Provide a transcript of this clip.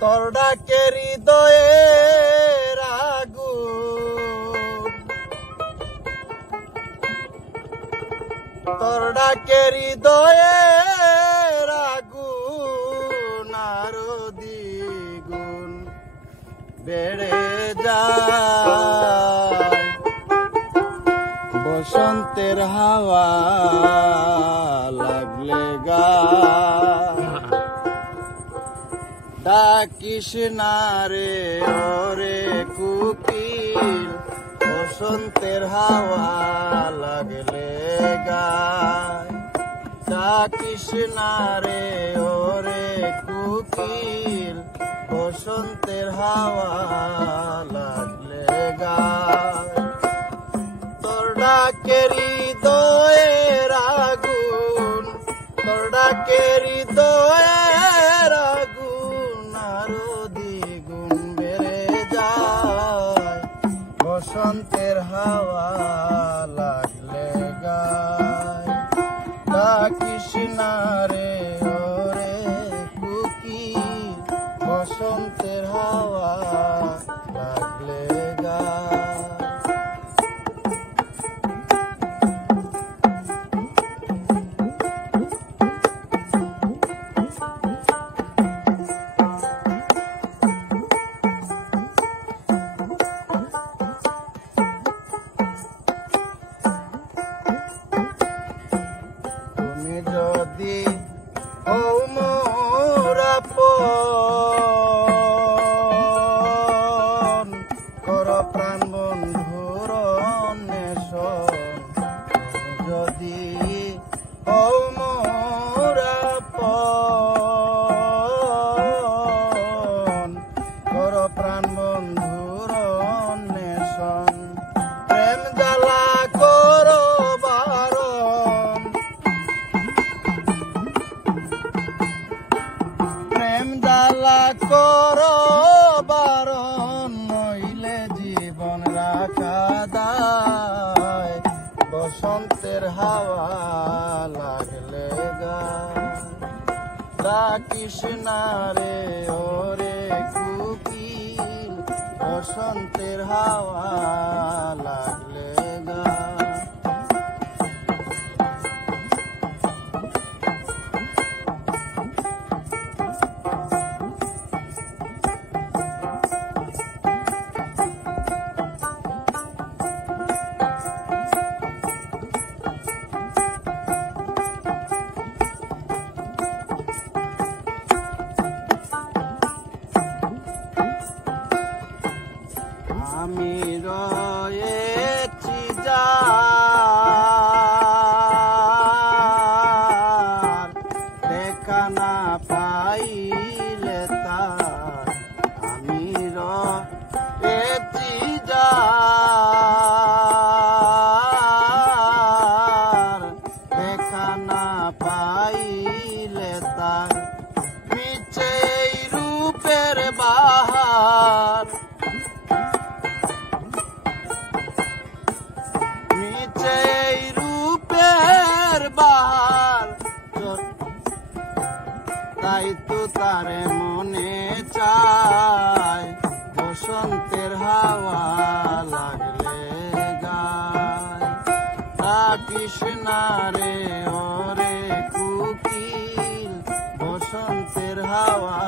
তোর ডাকে হৃদয়ের আগুন, তোর ডাকে হৃদয়ের আগুন আরো দ্বিগুণ বেড়ে যায়। বসন্তের হাওয়া লাগলে গায়, ডাকিস না রে ওরে কুকিল, বসন্তের হাওয়া লাগলে গায়। ডাকিস না রে ওরে কুকিল, বসন্তের হাওয়া লাগলে গায়। তোর ডাকে হৃদয়ের আগুন, তোর ডাকে হৃদয়ের আগুন আরো দ্বিগুণ বেড়ে যায়। বসন্তের হাওয়া লাগলে গায়। ডাকিস না রে ওরে কুকিল, বসন্তের হাওয়া লাগলে গায়। তুমি যদি হও মোর আপন, কর প্রাণ বন্ধুর অন্বেষণ। যদি হও মোর আপন, কর প্রাণ বন্ধুর অন্বেষণ। প্রেম জ্বালা করো বারণ, প্রেম জ্বালা করো বারণ, নইলে জীবন রাখা দায়। বসন্তের হাওয়া লাগলে গায়। ডাকিস না রে ওরে কুকিল, বসন্তের হাওয়া লাগলে গায়। আমি রয়েছি যার, দেখা না পাইলে তার। আমি রয়েছি যার, দেখা না পাইলে তার। মিছে এই রূপের বাহার, মিছে এই রূপের বাহার। তাই তো তারে মনে চায়। বসন্তের হাওয়া লাগলে গায়। ডাকিস না রে ওরে কুকিল, বসন্তের হাওয়া